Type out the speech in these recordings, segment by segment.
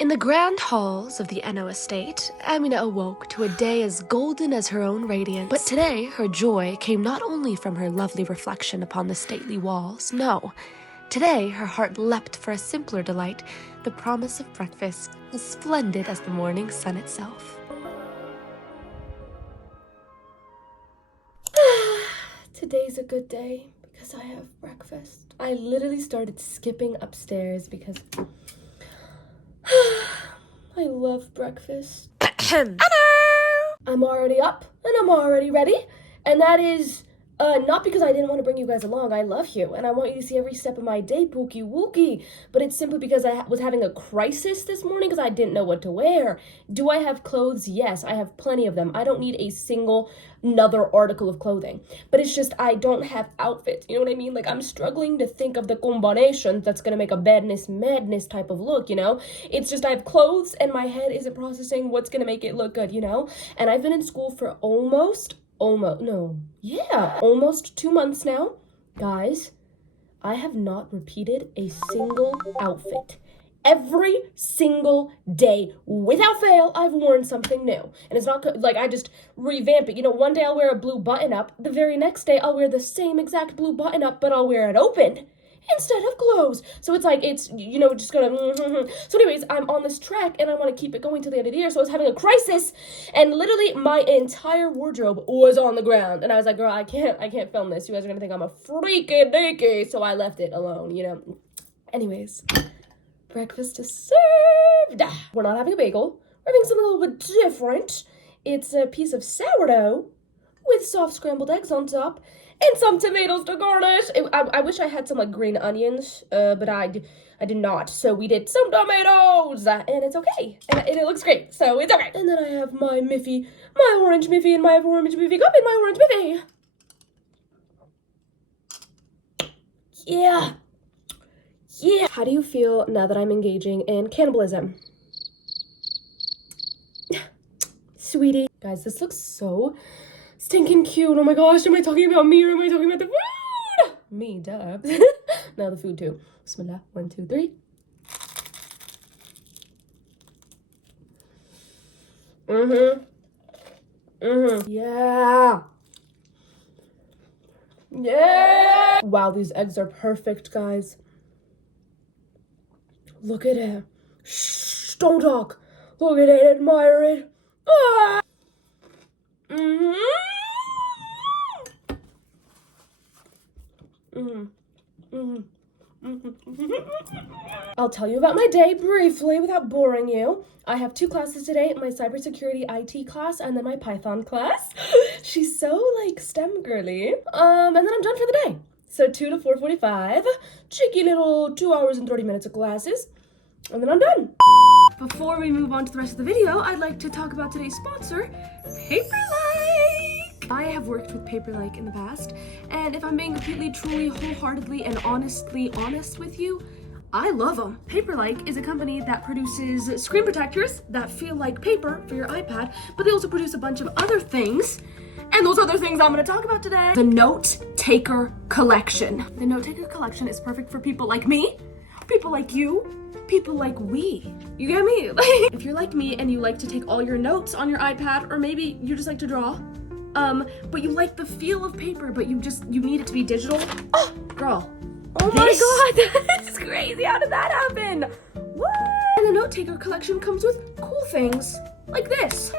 In the grand halls of the Eno estate, Amina awoke to a day as golden as her own radiance. But today, her joy came not only from her lovely reflection upon the stately walls, no. Today, her heart leapt for a simpler delight, the promise of breakfast, as splendid as the morning sun itself. Today's a good day because I have breakfast. I literally started skipping upstairs because I love breakfast. I'm already up and I'm already ready, and that is not because I didn't want to bring you guys along. I love you and I want you to see every step of my day, pookie wookie, but it's simply because I was having a crisis this morning because I didn't know what to wear. Do I have clothes? Yes, I have plenty of them. I don't need a single another article of clothing, but it's just I don't have outfits. You know what I mean? Like, I'm struggling to think of the combination that's gonna make a badness madness type of look, you know? It's just I have clothes and my head isn't processing what's gonna make it look good, you know? And I've been in school for almost 2 months now. Guys, I have not repeated a single outfit. Every single day, without fail, I've worn something new. And it's not like I just revamp it. You know, one day I'll wear a blue button-up. The very next day, I'll wear the same exact blue button-up, but I'll wear it open instead of closed. So it's like, it's, you know, just gonna, So anyways, I'm on this track and I want to keep it going till the end of the year. So I was having a crisis and literally my entire wardrobe was on the ground. And I was like, girl, I can't film this. You guys are gonna think I'm a freaking naked. So I left it alone, you know. Anyways, breakfast is served. We're not having a bagel. We're having something a little bit different. It's a piece of sourdough with soft scrambled eggs on top and some tomatoes to garnish. I wish I had some like green onions, but I did not. So we did some tomatoes, and it's okay. And it looks great, so it's okay. And then I have my Miffy, my orange Miffy, and my orange Miffy cup and my orange Miffy. Yeah. Yeah. How do you feel now that I'm engaging in cannibalism? Sweetie. Guys, this looks so stinking cute. Oh my gosh, am I talking about me or am I talking about the food? Me, duh. Now the food too. Bismillah. 1, 2, 3. Yeah. Yeah. Wow, these eggs are perfect, guys. Look at it. Shh, don't talk. Look at it, admire it. Ah. I'll tell you about my day briefly without boring you. I have 2 classes today, my cybersecurity IT class and then my Python class. She's so like STEM girly. And then I'm done for the day. So 2 to 4:45, cheeky little 2 hours and 30 minutes of classes, and then I'm done. Before we move on to the rest of the video, I'd like to talk about today's sponsor, Paperlike. I have worked with Paperlike in the past, and if I'm being completely, truly, wholeheartedly, and honestly honest with you, I love them. Paperlike is a company that produces screen protectors that feel like paper for your iPad, but they also produce a bunch of other things. And those other things I'm going to talk about today. The Note Taker Collection. The Note Taker Collection is perfect for people like me, people like you, people like we. You get me? If you're like me and you like to take all your notes on your iPad, or maybe you just like to draw, but you like the feel of paper, but you need it to be digital. Oh, girl. Oh my god, that's crazy. How did that happen? What? And the Note Taker Collection comes with cool things like this.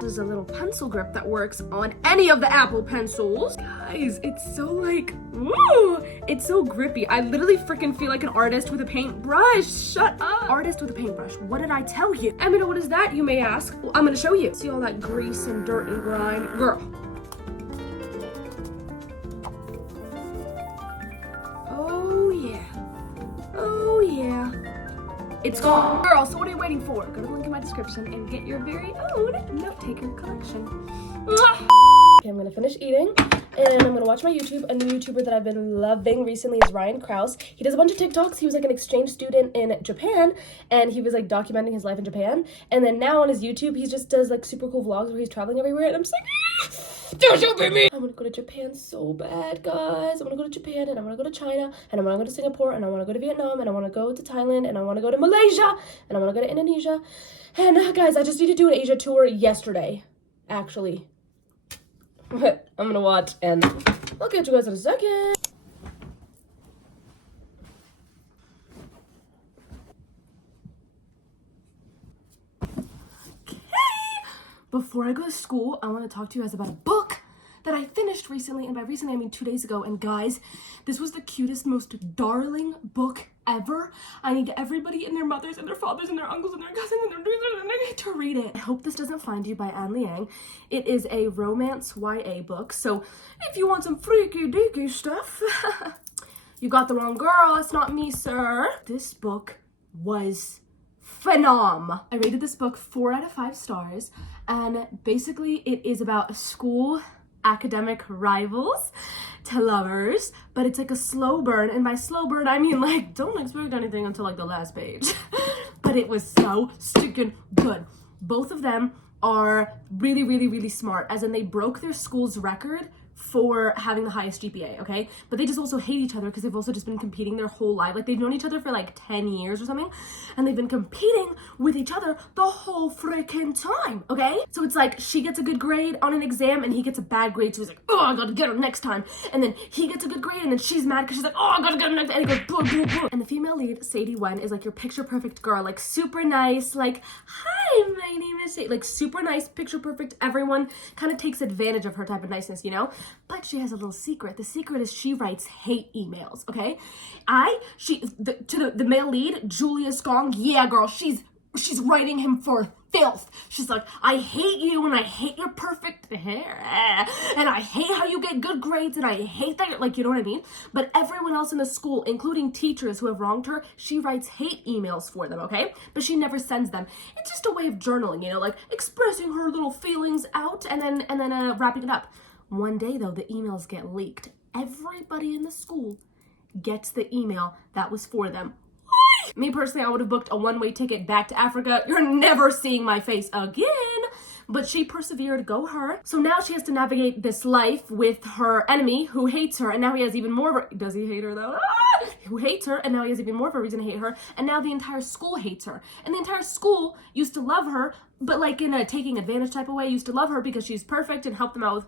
This is a little pencil grip that works on any of the Apple pencils. Guys, it's so like, woo! It's so grippy. I literally freaking feel like an artist with a paintbrush. Shut up. Artist with a paintbrush. What did I tell you? Amina, what is that, you may ask? Well, I'm gonna show you. See all that grease and dirt and grime? Girl. Oh yeah. Oh yeah. It's gone. Girl, so what are you waiting for? Go to the link in my description and get your very own Note Taker collection. Okay, I'm gonna finish eating and I'm gonna watch my YouTube. A new YouTuber that I've been loving recently is Ryan Krause. He does a bunch of TikToks. He was like an exchange student in Japan and he was like documenting his life in Japan. And then now on his YouTube, he just does like super cool vlogs where he's traveling everywhere and I'm just like, Don't you be me! I want to go to Japan so bad, guys. I want to go to Japan, and I want to go to China, and I want to go to Singapore, and I want to go to Vietnam, and I want to go to Thailand, and I want to go to Malaysia, and I want to go to Indonesia. And guys, I just need to do an Asia tour yesterday, actually. I'm gonna watch, and I'll catch you guys in a second. Before I go to school, I want to talk to you guys about a book that I finished recently, and by recently I mean 2 days ago. And guys, this was the cutest, most darling book ever. I need everybody and their mothers and their fathers and their uncles and their cousins and their nieces to read it. I Hope This Doesn't Find You by Anne Liang. It is a romance YA book, so if you want some freaky deaky stuff, you got the wrong girl. It's not me, sir. This book was phenom. I rated this book 4 out of 5 stars, and basically it is about school academic rivals to lovers, but it's like a slow burn, and by slow burn I mean like don't expect anything until like the last page. But it was so stinking good. Both of them are really, really, really smart, as in they broke their school's record for having the highest GPA, okay? But they just also hate each other because they've also just been competing their whole life. Like, they've known each other for like 10 years or something, and they've been competing with each other the whole freaking time, okay? So it's like she gets a good grade on an exam and he gets a bad grade, so he's like, oh, I gotta get her next time. And then he gets a good grade and then she's mad because she's like, oh, I gotta get her next time. And he goes, boom, boom, boom. And the female lead, Sadie Wen, is like your picture perfect girl, like super nice, like, hi, my name is Sadie, like super nice, picture perfect. Everyone kind of takes advantage of her type of niceness, you know? But she has a little secret. The secret is she writes hate emails, okay? The male lead, Julia Skong, yeah, girl, she's writing him for filth. She's like, I hate you, and I hate your perfect hair, and I hate how you get good grades, and I hate that, like, you know what I mean? But everyone else in the school, including teachers who have wronged her, she writes hate emails for them, okay? But she never sends them. It's just a way of journaling, you know, like expressing her little feelings out and then wrapping it up. One day, though, the emails get leaked. Everybody in the school gets the email that was for them. Me personally, I would have booked a one-way ticket back to Africa. You're never seeing my face again. But she persevered, go her. So now she has to navigate this life with her enemy who hates her, and now he has even more of a, does he hate her though? Who hates her, and now he has even more of a reason to hate her, and now the entire school hates her. And the entire school used to love her, but like in a taking advantage type of way, used to love her because she's perfect and helped them out with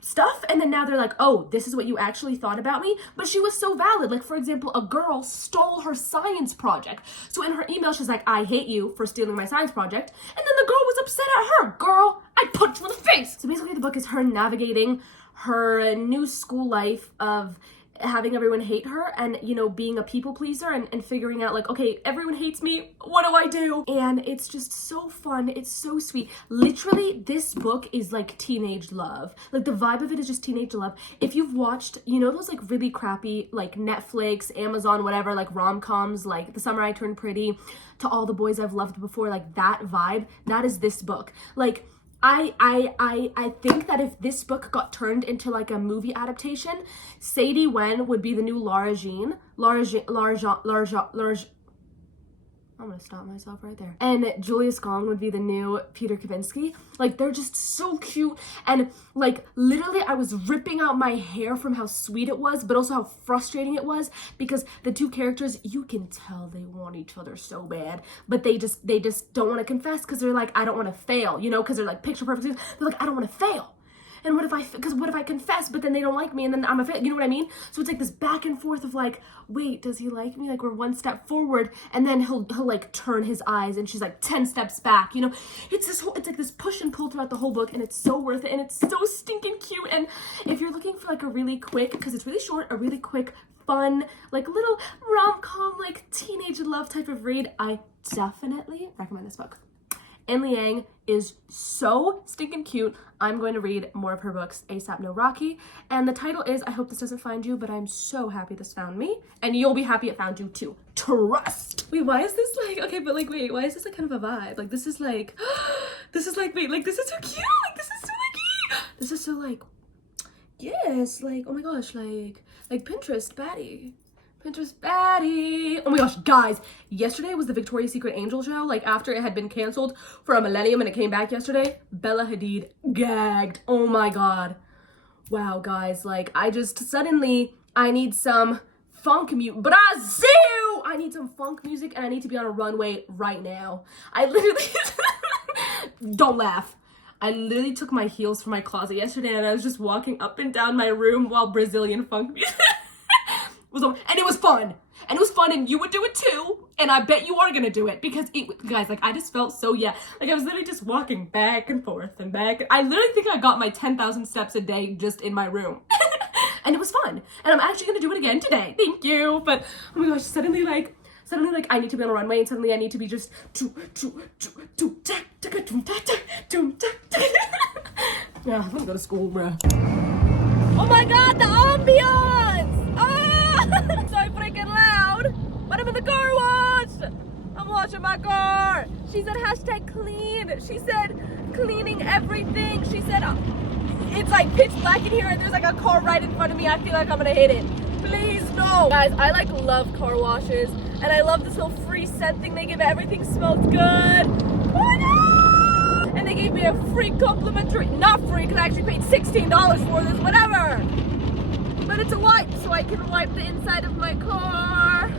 stuff, and then now they're like, oh, this is what you actually thought about me? But she was so valid. Like, for example, a girl stole her science project. So in her email, she's like, I hate you for stealing my science project. And then the girl was upset at her. Girl, I punched you in the face. So basically the book is her navigating her new school life of having everyone hate her and, you know, being a people pleaser and figuring out like, okay, everyone hates me, what do I do? And it's just so fun, it's so sweet. Literally, this book is like teenage love. Like, the vibe of it is just teenage love. If you've watched, you know, those like really crappy like Netflix, Amazon, whatever, like rom-coms, like The Summer I Turned Pretty, To All the Boys I've Loved Before, like that vibe, that is this book. Like, I think that if this book got turned into like a movie adaptation, Sadie Wen would be the new Lara Jean. I'm gonna stop myself right there. And Julia Skong would be the new Peter Kavinsky. Like, they're just so cute. And like, literally, I was ripping out my hair from how sweet it was, but also how frustrating it was, because the two characters, you can tell they want each other so bad, but they just don't want to confess because they're like, I don't want to fail, you know, because they're like picture perfect. They're like, I don't want to fail. And what if I confess, but then they don't like me and then I'm a failure, you know what I mean? So it's like this back and forth of like, wait, does he like me? Like, we're one step forward and then he'll like turn his eyes and she's like 10 steps back, you know? It's like this push and pull throughout the whole book, and it's so worth it, and it's so stinking cute. And if you're looking for like a really quick, because it's really short, a really quick, fun, like little rom-com, like teenage love type of read, I definitely recommend this book. Anne Liang is so stinking cute. I'm going to read more of her books ASAP No Rocky. And the title is I Hope This Doesn't Find You, but I'm so happy this found me. And you'll be happy it found you too. Trust! Wait, why is this like, okay, but like, wait, why is this like kind of a vibe? Like, this is like, wait, like, this is so cute! Like, this is so like, this is so like, yes, like, oh my gosh, like Pinterest baddie. Pinterest baddie. Oh my gosh, guys, yesterday was the Victoria's Secret Angel show. Like, after it had been canceled for a millennium and it came back yesterday, Bella Hadid gagged. Oh my god. Wow, guys, like, I need some funk music. Brazil! I need some funk music and I need to be on a runway right now. I literally, don't laugh. I literally took my heels from my closet yesterday and I was just walking up and down my room while Brazilian funk music was on, and it was fun. And it was fun, and you would do it too. And I bet you are gonna do it because guys, like, I just felt so, yeah. Like, I was literally just walking back and forth and back. I literally think I got my 10,000 steps a day just in my room. And it was fun. And I'm actually gonna do it again today. Thank you. But, oh my gosh, suddenly, I need to be on a runway, and suddenly I need to be just yeah, I'm gonna go to school, bruh. Oh my god, the ambiance! So freaking loud, but I'm in the car wash. I'm washing my car. She said hashtag clean. She said cleaning everything. She said it's like pitch black in here and there's like a car right in front of me. I feel like I'm gonna hit it. Please no. Guys, I like love car washes and I love this little free scent thing they give it. Everything smells good. Oh no! And they gave me a free complimentary, not free because I actually paid $16 for this, whatever. But it's a wipe, so I can wipe the inside of my car.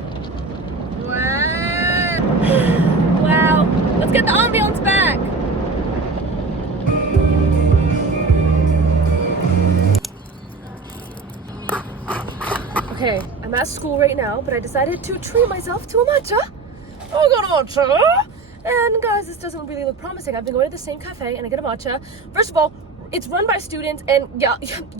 Wow. Let's get the ambiance back. Okay, I'm at school right now, but I decided to treat myself to a matcha. I got a matcha. And guys, this doesn't really look promising. I've been going to the same cafe and I get a matcha. First of all, it's run by students, and yeah,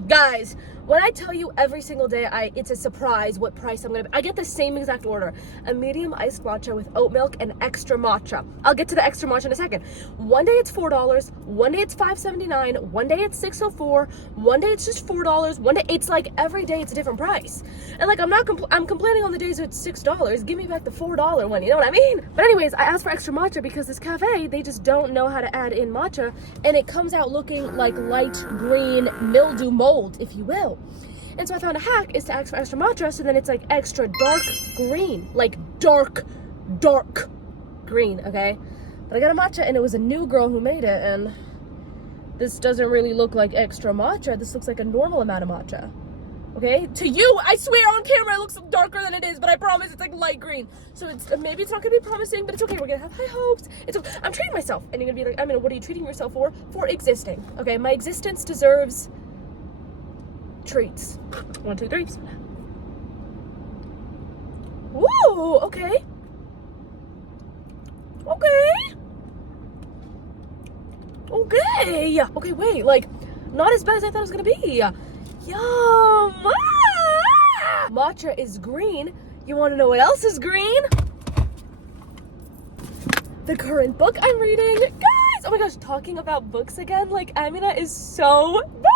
guys, when I tell you every single day, it's a surprise what price I'm gonna be. I get the same exact order: a medium iced matcha with oat milk and extra matcha. I'll get to the extra matcha in a second. One day it's $4, one day it's $5.79, one day it's $6.04, one day it's just $4, one day it's like every day it's a different price. And like I'm complaining on the days it's $6. Give me back the $4 one, you know what I mean? But anyways, I asked for extra matcha because this cafe, they just don't know how to add in matcha, and it comes out looking like light green mildew mold, if you will. And so I found a hack is to ask for extra matcha, so then it's like extra dark green, like dark green, okay? But I got a matcha and it was a new girl who made it, and this doesn't really look like extra matcha. This looks like a normal amount of matcha, okay? To you, I swear on camera it looks darker than it is, but I promise it's like light green. So maybe it's not gonna be promising, but it's okay. We're gonna have high hopes. It's okay. I'm treating myself, and you're gonna be like, I mean, what are you treating yourself for? For existing, okay? My existence deserves treats. 1, 2, 3. Woo, okay. Okay, wait, like, not as bad as I thought it was gonna be. Yum! Ah! Matcha is green. You wanna know what else is green? The current book I'm reading. Guys, oh my gosh, talking about books again, like, Amina is so back.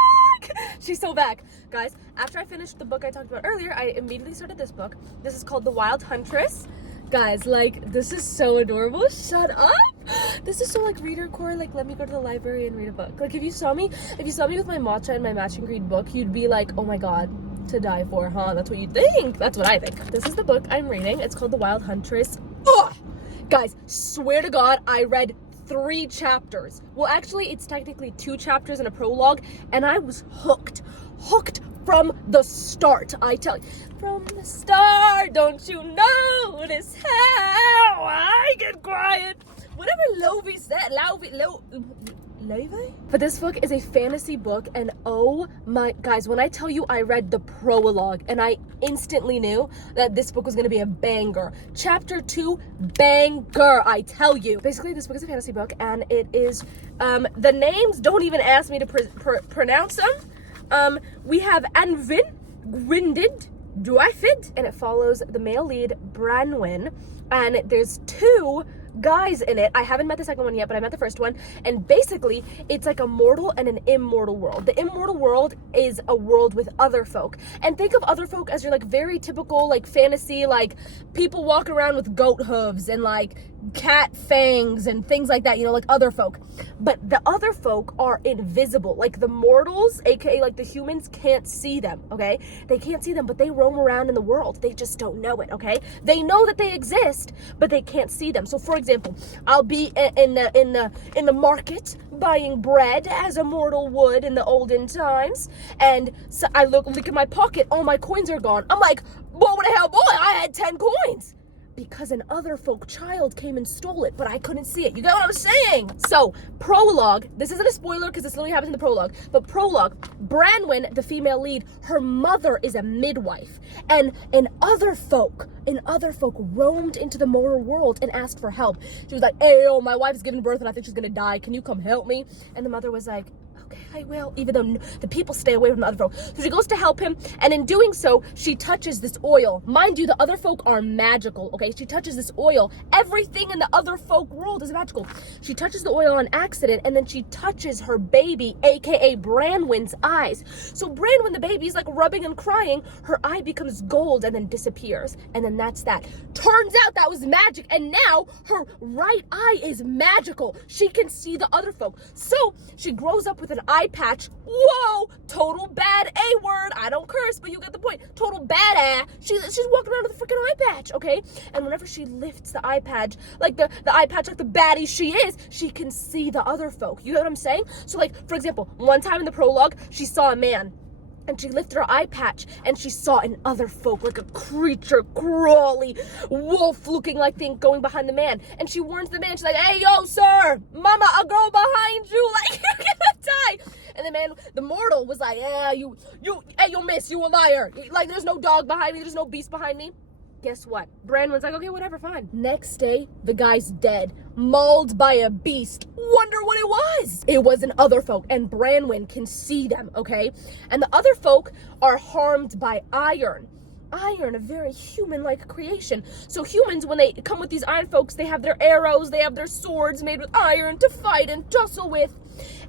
She's so back. Guys, after I finished the book I talked about earlier, I immediately started this book. This is called The Wild Huntress. Guys, like, this is so adorable. Shut up. This is so like reader core, like, let me go to the library and read a book. Like, if you saw me with my matcha and my matching green book, you'd be like, oh my god, to die for, huh? That's what you think. That's what I think. This is the book I'm reading. It's called The Wild Huntress. Ugh! Guys, swear to god, I read 3 chapters. Well, actually, it's technically 2 chapters and a prologue, and I was hooked from the start. I tell you, from the start, don't you notice how I get quiet? Whatever Lovey said, Lovey? But this book is a fantasy book, and oh my, guys, when I tell you I read the prologue, and I instantly knew that this book was gonna be a banger. Chapter 2, banger, I tell you. Basically, this book is a fantasy book, and it is, the names, don't even ask me to pronounce them. We have Anvin, Grindid, Dwyfid, and it follows the male lead, Branwen, and there's 2 guys in it. I haven't met the second one yet, but I met the first one, and basically it's like a mortal and an immortal world. The immortal world is a world with other folk, and think of other folk as your like very typical like fantasy, like people walking around with goat hooves and like cat fangs and things like that, you know, like other folk. But the other folk are invisible. Like the mortals, aka like the humans, can't see them, okay? They can't see them, but they roam around in the world. They just don't know it, okay? They know that they exist, but they can't see them. So for example, I'll be in the market buying bread as a mortal would in the olden times, and so I look at my pocket, all my coins are gone. I'm like, what the hell, boy, I had 10 coins. Because an other folk child came and stole it, but I couldn't see it. You get what I'm saying? So, prologue, this isn't a spoiler because this literally happens in the prologue, but prologue, Branwen, the female lead, her mother is a midwife, and other folk roamed into the mortal world and asked for help. She was like, hey, yo, my wife's giving birth and I think she's gonna die. Can you come help me? And the mother was like, okay, I will, even though the people stay away from the other folk. So she goes to help him, and in doing so, she touches this oil. Mind you, the other folk are magical, okay? She touches this oil. Everything in the other folk world is magical. She touches the oil on accident, and then she touches her baby, aka Branwen's eyes. So Branwen, the baby's like rubbing and crying, her eye becomes gold and then disappears. And then that's that. Turns out that was magic, and now her right eye is magical. She can see the other folk. So she grows up with an eye patch. Whoa, total bad A word. I don't curse, but you get the point. Total badass. She's walking around with a freaking eye patch, okay? And whenever she lifts the eye patch, like the eye patch, like the baddie she is, she can see the other folk. You know what I'm saying? So like, for example, one time in the prologue, she saw a man, and she lifted her eye patch and she saw an other folk, like a creature, crawly, wolf-looking like thing going behind the man. And she warns the man, she's like, hey, yo, sir, mama, a girl behind you, like, you're gonna die. And the man, the mortal was like, yeah, hey, you miss, you a liar. Like, there's no dog behind me, there's no beast behind me. Guess what? Branwen's like, okay, whatever, fine. Next day, the guy's dead, mauled by a beast. Wonder what it was? It was an other folk, and Branwen can see them, okay? And the other folk are harmed by iron. Iron, a very human-like creation. So humans, when they come with these iron folks, they have their arrows, they have their swords made with iron to fight and tussle with.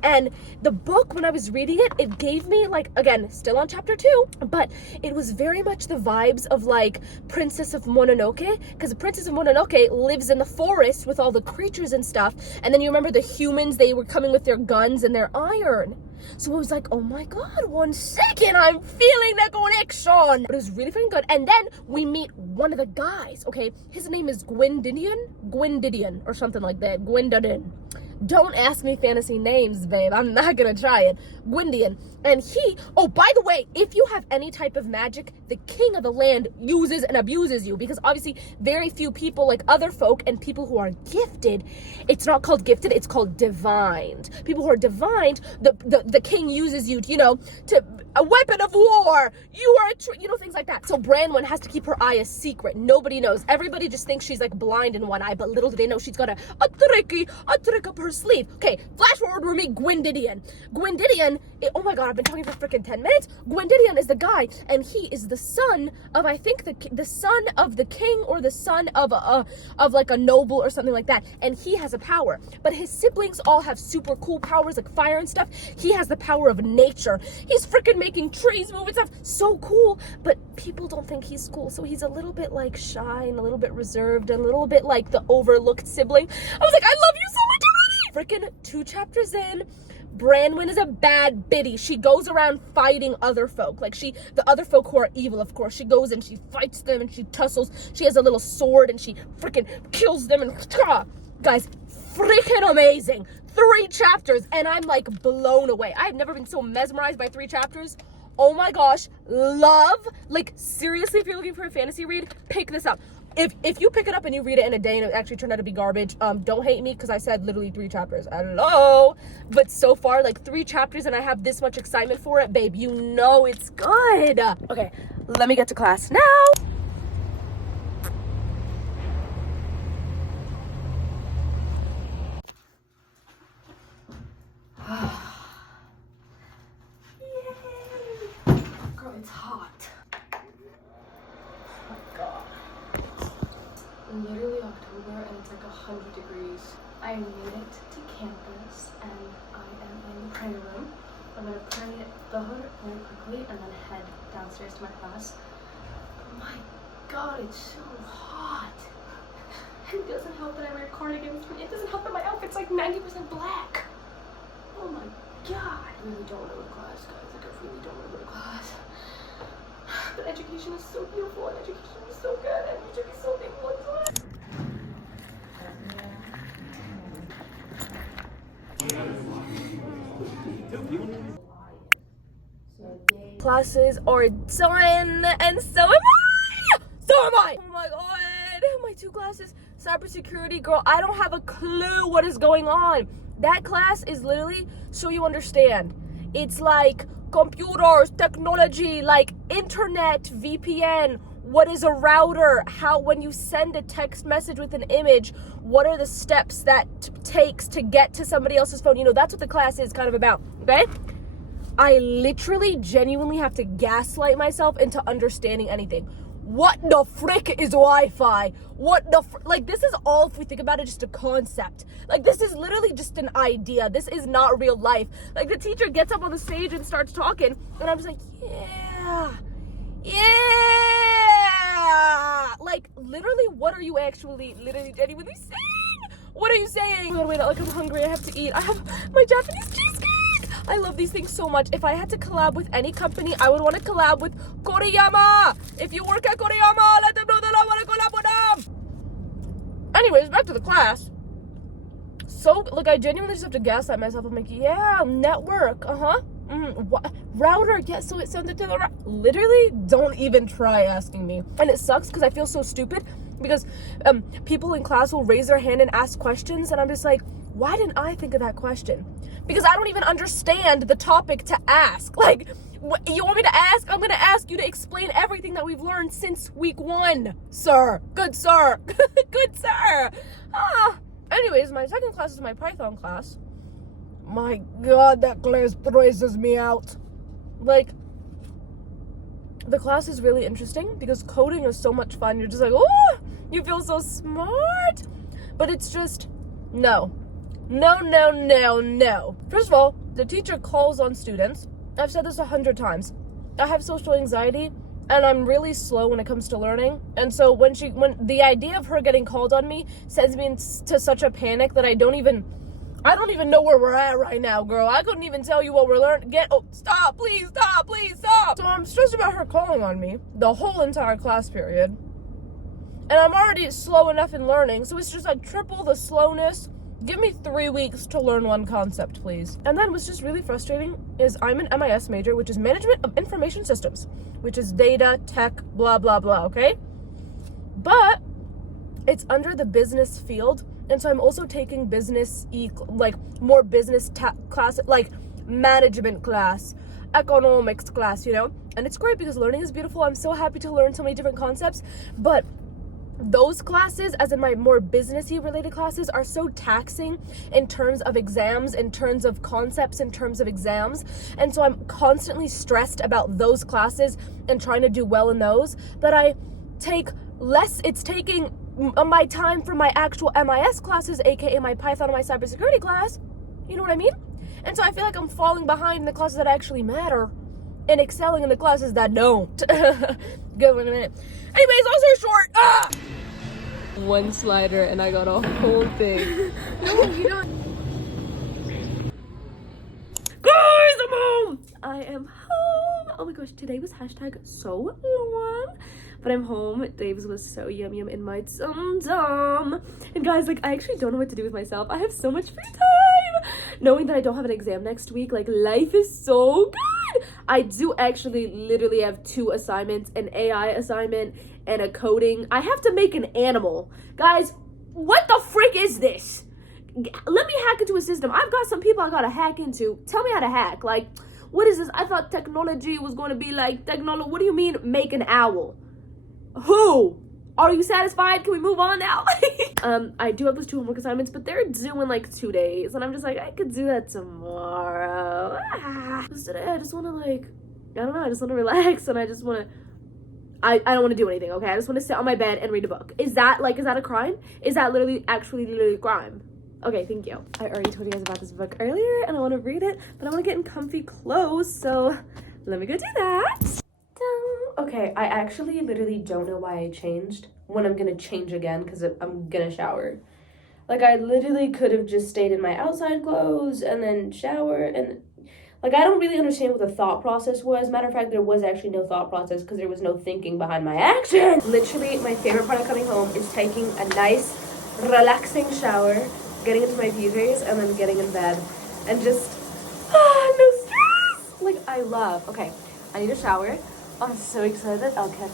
And the book, when I was reading it, it gave me, like, again, still on chapter 2, but it was very much the vibes of, like, Princess of Mononoke, because the Princess of Mononoke lives in the forest with all the creatures and stuff, and then you remember the humans, they were coming with their guns and their iron. So I was like, oh my god, 1 second, I'm feeling that connection. But it was really freaking good. And then we meet one of the guys, okay? His name is Gwendidion, or something like that. Gwendidion. Don't ask me fantasy names, babe. I'm not gonna try it. Gwendidion. And he, oh, by the way, if you have any type of magic, the king of the land uses and abuses you, because obviously very few people, like other folk and people who are gifted, it's not called gifted, it's called divined. People who are divined, the king uses you, to a weapon of war. You are, things like that. So Branwen has to keep her eye a secret. Nobody knows. Everybody just thinks she's like blind in one eye, but little do they know she's got a trick up her sleeve. Okay, flash forward, we meet Gwendidion. Oh my god, I've been talking for freaking 10 minutes. Gwendidion is the guy, and he is the son of, I think, the son of the king, or the son of like a noble or something like that. And he has a power, but his siblings all have super cool powers like fire and stuff. He has the power of nature. He's freaking making trees move and stuff. So cool, but people don't think he's cool, so he's a little bit like shy and a little bit reserved and a little bit like the overlooked sibling. I was like, I love you so much already. Freaking 2 chapters in, Branwen is a bad biddy. She goes around fighting other folk. Like the other folk who are evil, of course. She goes and she fights them and she tussles. She has a little sword and she freaking kills them and guys, freaking amazing. 3 chapters and I'm like blown away. I've never been so mesmerized by 3 chapters. Oh my gosh, love. Like seriously, if you're looking for a fantasy read, pick this up. If you pick it up and you read it in a day and it actually turned out to be garbage, don't hate me because I said literally 3 chapters. Hello? But so far, like 3 chapters and I have this much excitement for it, babe. You know it's good. Okay, let me get to class now. Yay! Girl, it's hot. Oh my god. Literally October and it's like 100 degrees. I made it to campus and I am in the prayer room. I'm gonna pray the hood really quickly and then head downstairs to my class. Oh my god, it's so hot. And it doesn't help that I wear cardigans. It doesn't help that my outfit's like 90% black. Oh my god. I really don't want to go to class, guys. Like, I really don't want to go to class. But education is so beautiful, and education is so good, and you should be so thankful. Classes are done, and so am I! So am I! Oh my god! My 2 classes, cybersecurity, girl, I don't have a clue what is going on. That class is literally so you understand. It's like computers, technology, like internet, VPN, what is a router, how when you send a text message with an image, what are the steps that takes to get to somebody else's phone. You know, that's what the class is kind of about, okay? I literally genuinely have to gaslight myself into understanding anything. What the frick is Wi-Fi? What the like, this is all, if we think about it, just a concept. Like, this is literally just an idea. This is not real life. Like, the teacher gets up on the stage and starts talking, and I'm just like, yeah. Like, literally, what are you actually literally genuinely saying? What are you saying? Oh, wait, like, I'm hungry. I have to eat. I have my Japanese cheesecake. I love these things so much. If I had to collab with any company, I would want to collab with Koriyama. If you work at Koriyama, let them know that I want to collab with them. Anyways, back to the class. So, like, I genuinely just have to gaslight myself. I'm like, yeah, network, router, yeah, so it sends it to the literally, don't even try asking me. And it sucks because I feel so stupid because people in class will raise their hand and ask questions, and I'm just like, why didn't I think of that question? Because I don't even understand the topic to ask. Like, you want me to ask? I'm going to ask you to explain everything that we've learned since week 1, sir. Good sir. Good sir. Anyways, my second class is my Python class. My god, that class stresses me out. Like, the class is really interesting because coding is so much fun. You're just like, oh, you feel so smart. But it's just, no. First of all, the teacher calls on students. I've said this 100 times. I have social anxiety, and I'm really slow when it comes to learning. And so when the idea of her getting called on me sends me into such a panic that I don't even know where we're at right now, girl. I couldn't even tell you what we're learning. Stop, please stop. So I'm stressed about her calling on me the whole entire class period. And I'm already slow enough in learning, so it's just like triple the slowness. Give me 3 weeks to learn one concept, please. And then what's just really frustrating is I'm an MIS major, which is Management of Information Systems, which is data, tech, blah, blah, blah, okay? But it's under the business field, and so I'm also taking business, more business class, like management class, economics class, you know? And it's great because learning is beautiful. I'm so happy to learn so many different concepts, but those classes, as in my more businessy related classes, are so taxing in terms of exams, in terms of concepts, in terms of exams. And so I'm constantly stressed about those classes and trying to do well in those, that I take less. It's taking my time from my actual MIS classes, aka my Python and my cybersecurity class. You know what I mean? And so I feel like I'm falling behind in the classes that actually matter and excelling in the classes that don't. Good one in a minute. Anyways, also short. One slider and I got a whole thing. No, you don't. Guys, I'm home. I am home. Oh my gosh, today was #so long. But I'm home. Dave's was so yum in my dum. And guys, like, I actually don't know what to do with myself. I have so much free time. Knowing that I don't have an exam next week, like, life is so good. I do actually literally have 2 assignments, an AI assignment and a coding. I have to make an animal. Guys, what the frick is this? Let me hack into a system. I've got some people I gotta hack into. Tell me how to hack. Like, what is this? I thought technology was going to be like technology. What do you mean make an owl? Who? Are you satisfied? Can we move on now? I do have those 2 homework assignments, but they're due in like 2 days. And I'm just like, I could do that tomorrow. Today I just want to, like, I don't know. I just want to relax, and I just want to, I don't want to do anything, okay? I just want to sit on my bed and read a book. Is that a crime? Is that literally a crime? Okay, thank you. I already told you guys about this book earlier, and I want to read it, but I want to get in comfy clothes, so let me go do that. Okay. Okay, I actually literally don't know why I changed when I'm gonna change again because I'm gonna shower. Like, I literally could have just stayed in my outside clothes and then shower and... Like, I don't really understand what the thought process was. Matter of fact, there was actually no thought process because there was no thinking behind my action. Literally, my favorite part of coming home is taking a nice, relaxing shower, getting into my PJs, and then getting in bed. And just, no stress! Like, I love... Okay, I need a shower. I'm so excited. I'll catch...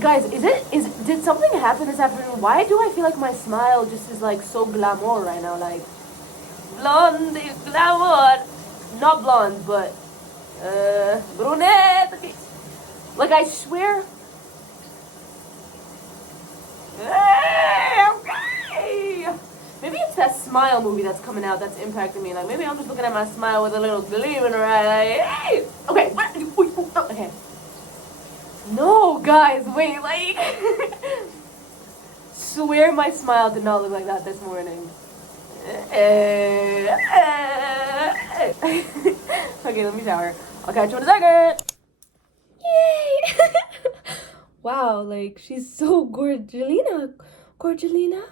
Guys, did something happen this afternoon? Why do I feel like my smile just is, like, so glamour right now? Like, blonde glamour. Not blonde, but brunette. Okay. Like, I swear. Okay. Maybe it's that Smile movie that's coming out that's impacting me. Like, maybe I'm just looking at my smile with a little gleam in her eye. Like, hey. Okay. Okay. No, guys, wait. Like, swear my smile did not look like that this morning. Okay, let me shower. I'll catch you in a second. Yay! Wow, like, she's so Gorgelina Grande.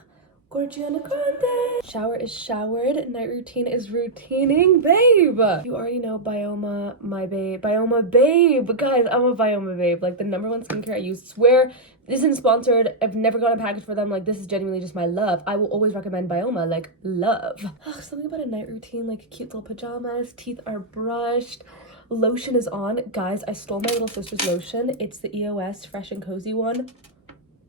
Shower is showered, night routine is routining, babe. You already know Bioma, my babe. Bioma babe. Guys, I'm a Bioma babe. Like, the #1 skincare I use. Swear, this isn't sponsored. I've never gotten a package for them. Like, this is genuinely just my love. I will always recommend Bioma. Like, love. Ugh, something about a night routine, like cute little pajamas, teeth are brushed, lotion is on. Guys, I stole my little sister's lotion. It's the EOS Fresh and Cozy one.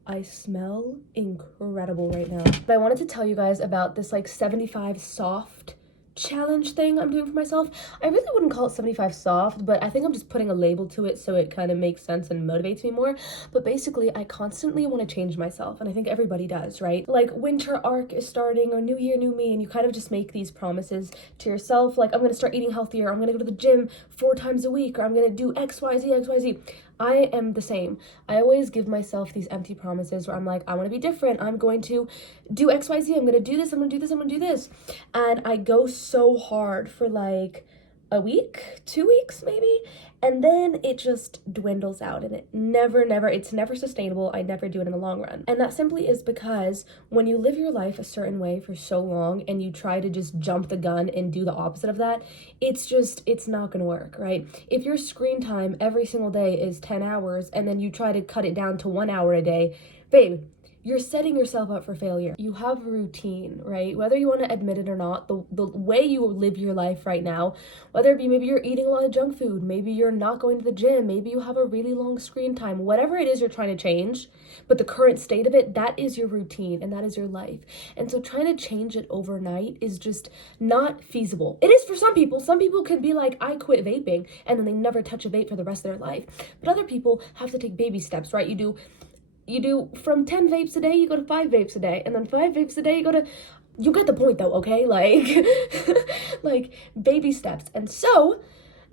I smell incredible right now. But I wanted to tell you guys about this like 75 soft challenge thing I'm doing for myself. I really wouldn't call it 75 soft, but I think I'm just putting a label to it so it kind of makes sense and motivates me more. But basically, I constantly want to change myself, and I think everybody does, right? Like, winter arc is starting, or new year, new me, and you kind of just make these promises to yourself, like, I'm going to start eating healthier, I'm going to go to the gym 4 times a week, or I'm going to do XYZ. I am the same. I always give myself these empty promises where I'm like, I want to be different. I'm going to do XYZ. I'm going to do this. I'm going to do this. I'm going to do this. And I go so hard for like a week, 2 weeks maybe. And then it just dwindles out and it's never sustainable. I never do it in the long run. And that simply is because when you live your life a certain way for so long and you try to just jump the gun and do the opposite of that, it's not gonna work, right? If your screen time every single day is 10 hours and then you try to cut it down to 1 hour a day, babe, you're setting yourself up for failure. You have a routine, right? Whether you want to admit it or not, the way you live your life right now, whether it be maybe you're eating a lot of junk food, maybe you're not going to the gym, maybe you have a really long screen time, whatever it is you're trying to change, but the current state of it, that is your routine and that is your life. And so trying to change it overnight is just not feasible. It is for some people. Some people can be like, I quit vaping, and then they never touch a vape for the rest of their life. But other people have to take baby steps, right? You do from 10 vapes a day, you go to 5 vapes a day, and then 5 vapes a day, you get the point though, okay? Like, like baby steps. And so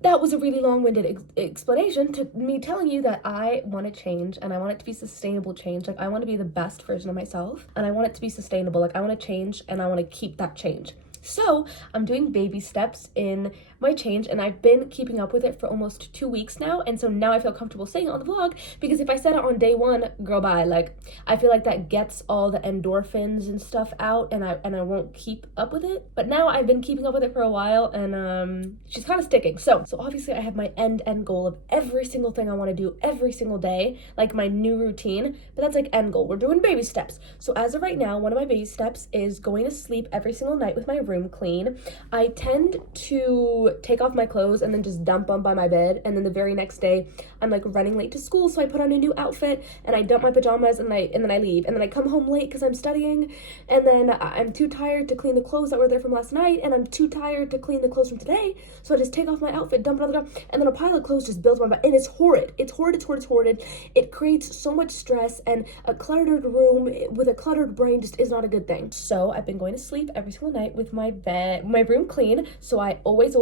that was a really long-winded explanation to me telling you that I want to change, and I want it to be sustainable change. Like, I want to be the best version of myself, and I want it to be sustainable. Like, I want to change, and I want to keep that change. So I'm doing baby steps in my change, and I've been keeping up with it for almost 2 weeks now, and so now I feel comfortable saying it on the vlog, because if I said it on day 1, girl, bye. Like, I feel like that gets all the endorphins and stuff out, and I won't keep up with it. But now I've been keeping up with it for a while, and she's kind of sticking. So obviously I have my end goal of every single thing I want to do every single day, like my new routine, but that's like end goal. We're doing baby steps. So as of right now, one of my baby steps is going to sleep every single night with my room clean. I tend to take off my clothes and then just dump them by my bed, and then the very next day I'm like running late to school, so I put on a new outfit and I dump my pajamas and then I leave, and then I come home late because I'm studying, and then I'm too tired to clean the clothes that were there from last night, and I'm too tired to clean the clothes from today, so I just take off my outfit, dump it on the ground, and then a pile of clothes just builds my bed, and it's horrid. It creates so much stress, and a cluttered room with a cluttered brain just is not a good thing. So I've been going to sleep every single night with my room clean, so I always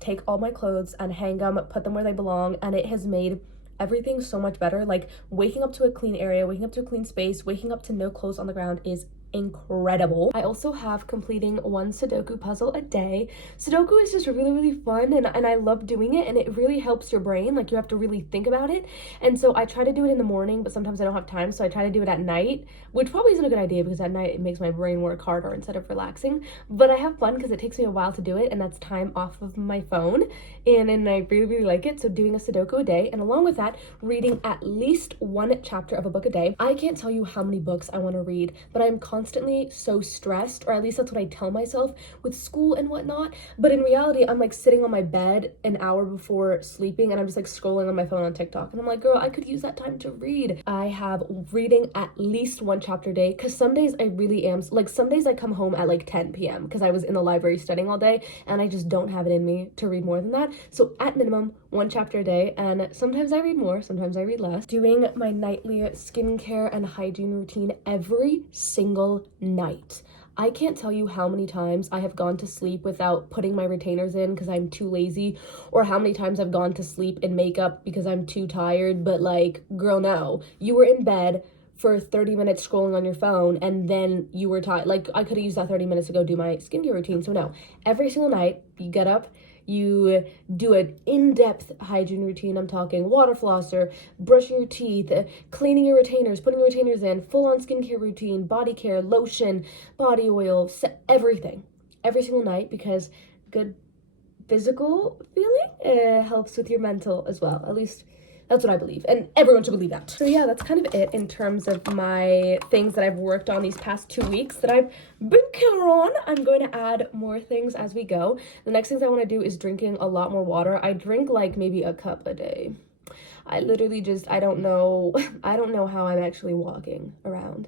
take all my clothes and hang them, put them where they belong, and it has made everything so much better. Like, waking up to a clean area, waking up to a clean space, waking up to no clothes on the ground is incredible. I also have completing one Sudoku puzzle a day. Sudoku is just really, really fun, and I love doing it, and it really helps your brain. Like, you have to really think about it. And so I try to do it in the morning, but sometimes I don't have time, so I try to do it at night, which probably isn't a good idea because at night it makes my brain work harder instead of relaxing. But I have fun because it takes me a while to do it, and that's time off of my phone, and I really, really like it. So doing a Sudoku a day, and along with that, reading at least one chapter of a book a day. I can't tell you how many books I want to read, but I'm constantly so stressed, or at least that's what I tell myself with school and whatnot. But in reality, I'm like sitting on my bed an hour before sleeping, and I'm just like scrolling on my phone on TikTok, and I'm like, girl, I could use that time to read. I have reading at least one chapter a day, because some days I really am, like some days I come home at like 10 p.m. because I was in the library studying all day, and I just don't have it in me to read more than that. So at minimum, one chapter a day, and sometimes I read more, sometimes I read less. Doing my nightly skincare and hygiene routine every single night. I can't tell you how many times I have gone to sleep without putting my retainers in because I'm too lazy, or how many times I've gone to sleep in makeup because I'm too tired. But like, girl, no, you were in bed for 30 minutes scrolling on your phone, and then you were tired. Like, I could have used that 30 minutes to go do my skincare routine. So no, every single night you get up, you do an in-depth hygiene routine. I'm talking water flosser, brushing your teeth, cleaning your retainers, putting your retainers in, full-on skincare routine, body care, lotion, body oil, everything. Every single night, because good physical feeling helps with your mental as well. At least that's what I believe, and everyone should believe that. So yeah, that's kind of it in terms of my things that I've worked on these past 2 weeks that I've been killer on. I'm going to add more things as we go. The next things I want to do is drinking a lot more water. I drink like maybe a cup a day. I literally just, I don't know how I'm actually walking around.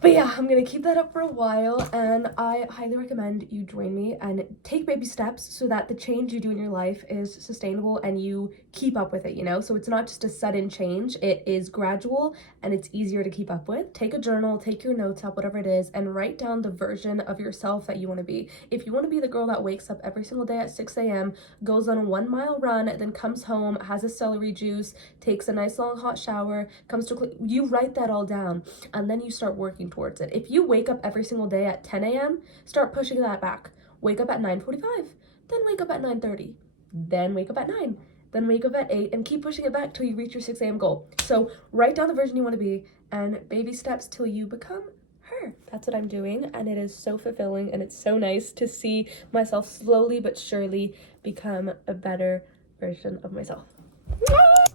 But yeah, I'm gonna keep that up for a while, and I highly recommend you join me and take baby steps so that the change you do in your life is sustainable and you keep up with it, you know? So it's not just a sudden change, it is gradual and it's easier to keep up with. Take a journal, take your notes up, whatever it is, and write down the version of yourself that you want to be. If you want to be the girl that wakes up every single day at 6 a.m., goes on a 1-mile run, then comes home, has a celery juice, takes a nice long hot shower, comes to you write that all down, and then you start working towards it. If you wake up every single day at 10 a.m., start pushing that back. Wake up at 9:45, then wake up at 9:30, then wake up at 9, then wake up at 8, and keep pushing it back till you reach your 6 a.m. goal. So write down the version you want to be and baby steps till you become her. That's what I'm doing, and it is so fulfilling, and it's so nice to see myself slowly but surely become a better version of myself.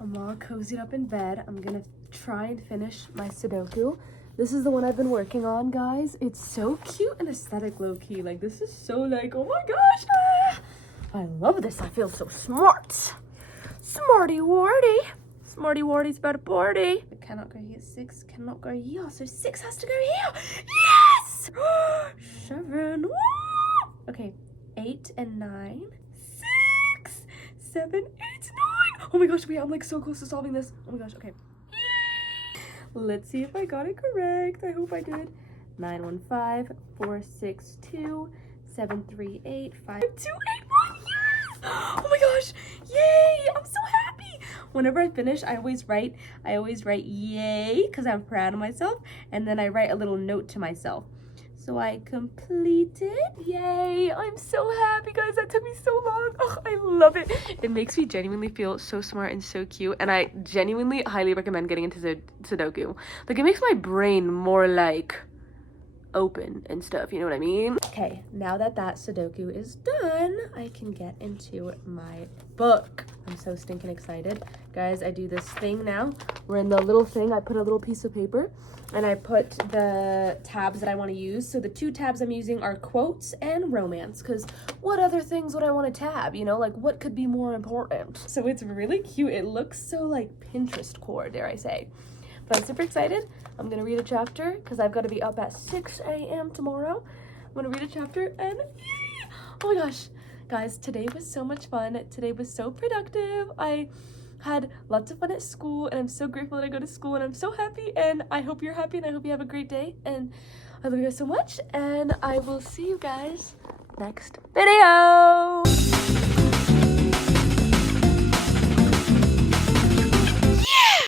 I'm all cozied up in bed. I'm gonna try and finish my Sudoku. This is the one I've been working on, guys. It's so cute and aesthetic, low-key. Like, this is so like, oh my gosh. I love this. I feel so smart. Smarty Warty. Smarty Warty's about a party. I cannot go here. 6 cannot go here. So 6 has to go here. Yes! 7. Woo! Okay, 8 and 9. 6, 7, 8, 9. Oh my gosh, wait, I'm like so close to solving this. Oh my gosh, okay. Let's see if I got it correct. I hope I did. 915 462 738 5281. Yes! Oh my gosh! Yay! I'm so happy. Whenever I finish, I always write yay because I'm proud of myself, and then I write a little note to myself. So I completed. Yay! I'm so happy, guys. That took me so long. Oh, I love it. It makes me genuinely feel so smart and so cute. And I genuinely highly recommend getting into Sudoku. Like, it makes my brain more like open and stuff. You know what I mean? Okay, now that Sudoku is done, I can get into my book. I'm so stinking excited. Guys, I do this thing now. We're in the little thing. I put a little piece of paper and I put the tabs that I want to use. So the 2 tabs I'm using are quotes and romance, because what other things would I want to tab? You know, like, what could be more important? So it's really cute. It looks so like Pinterest core, dare I say. But I'm super excited. I'm gonna read a chapter because I've got to be up at 6 a.m. tomorrow. I'm gonna read a chapter, and yay! Oh my gosh, guys, today was so much fun. Today was so productive. I had lots of fun at school, and I'm so grateful that I go to school, and I'm so happy, and I hope you're happy, and I hope you have a great day, and I love you guys so much, and I will see you guys next video.